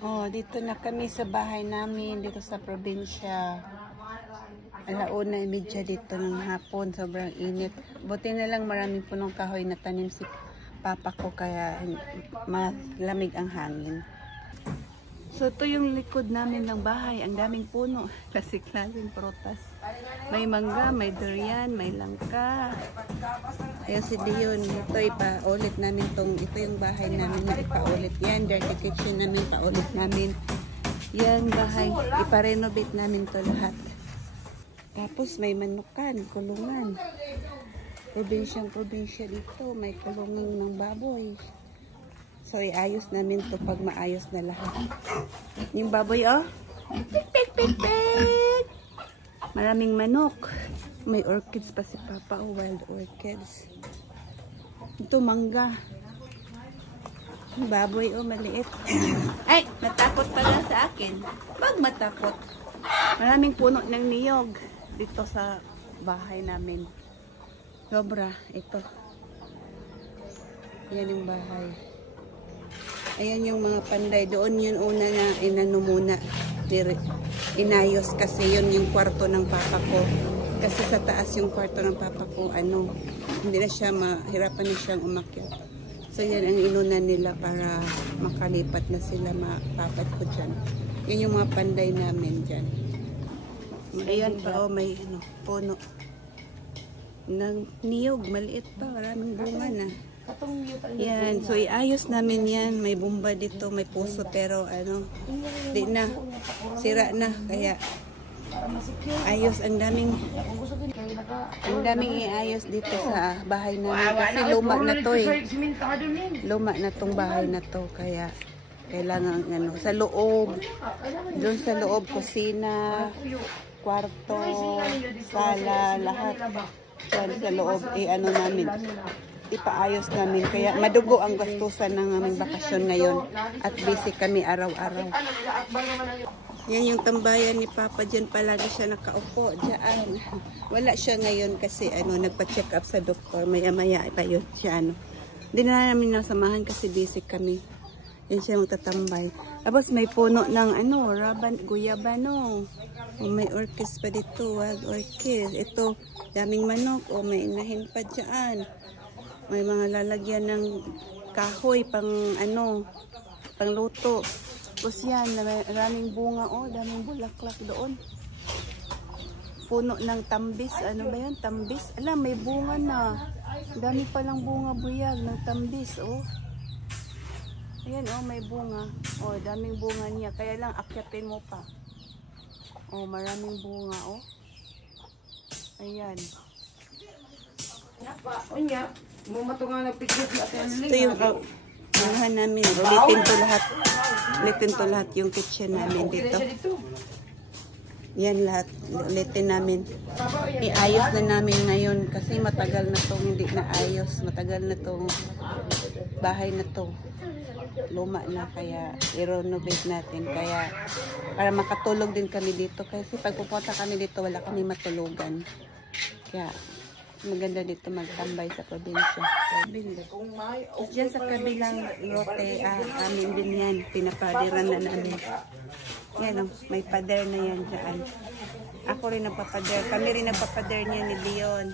Oh, dito na kami sa bahay namin, dito sa probinsya. 1:30 dito ng hapon, sobrang init. Buti na lang maraming punong kahoy na tanim si papa ko, kaya malamig ang hangin. So ito yung likod namin ng bahay, ang daming puno, klasik-klasik prutas. May mangga, may durian, may langka. Ayun si Dion, ito ipaulit namin ito yung bahay namin na ipaulit. Yan, dirty kitchen namin, paulit namin. Yan, bahay, iparenovate namin to lahat. Tapos may manukan, kulungan. Probinsya dito, may kulungan ng baboy. So, iayos namin to pag maayos na lahat. Yung baboy, oh. Pik, pik, pik. Maraming manok. May orchids pa si Papa, oh, wild orchids. Ito, mangga. Yung baboy, oh, maliit. Ay, matakot pala sa akin. Wag matakot. Maraming puno ng niyog dito sa bahay namin. Sobra, ito. Yan yung bahay. Ayan yung mga panday. Doon yun una na inano muna. Inayos kasi yun yung kwarto ng papa ko. Kasi sa taas yung kwarto ng papa ko, hindi na siya mahirapan na siyang umakyat. So yan ang inuna nila para makalipat na sila mapapat ko dyan. Yan yung mga panday namin dyan. Ayan pa, oh, may puno ng niyog. Maliit pa, maraming bunga na. Yan, so iayos namin yan. May bumba dito, may puso, pero di na, sira na, kaya ayos. Ang daming iayos dito sa bahay namin kasi luma na to eh. Luma na tong bahay na to, kaya kailangan sa loob, doon sa loob, kusina, kwarto, sala, lahat yan sa loob, namin ipaayos namin, kaya madugo ang gastusan ng aming bakasyon ngayon at busy kami araw-araw. Yan yung tambayan ni Papa, dyan palagi siya nakaupo dyan. Wala siya ngayon kasi nagpa-check up sa doktor, maya-maya pa yun siya hindi na namin nasamahan kasi busy kami. Yan siya magtatambay. Tapos may puno ng guyabano. May orchids pa dito, wild orchids. Ito, daming manok. May inahin pa dyan. May mga lalagyan ng kahoy pang luto. Tapos yan, maraming bunga, daming bulaklak doon. Puno ng tambis, ba yan? Tambis. Alam, may bunga na. Dami palang bunga buyag ng tambis, Ayan, may bunga. Daming bunga niya. Kaya lang, akyatin mo pa. Maraming bunga, Ayan. Ito yung unahan namin. Ulitin to lahat yung kitchen namin dito. Yan lahat. Ulitin namin. Iayos na namin ngayon kasi matagal na itong hindi na ayos. Matagal na itong bahay na to. Luma na, kaya i-renovate natin. Kaya para makatulog din kami dito. Kasi pag pupunta kami dito, wala kami matulugan. Kaya maganda dito magtambay sa probinsya. Diyan sa kabilang lote, amin din yan. Pinapadiran na namin. Yan, may pader na yan dyan. Ako rin nagpapader. Kami rin nagpapader niya ni Leon.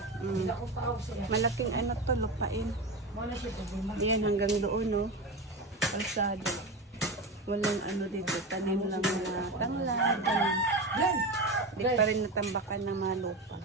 Malaking to, lupain. Yan, hanggang doon, kalsado. Walang dito. Tanim lang na tanglad. Di pa rin natambakan ng mga lupa.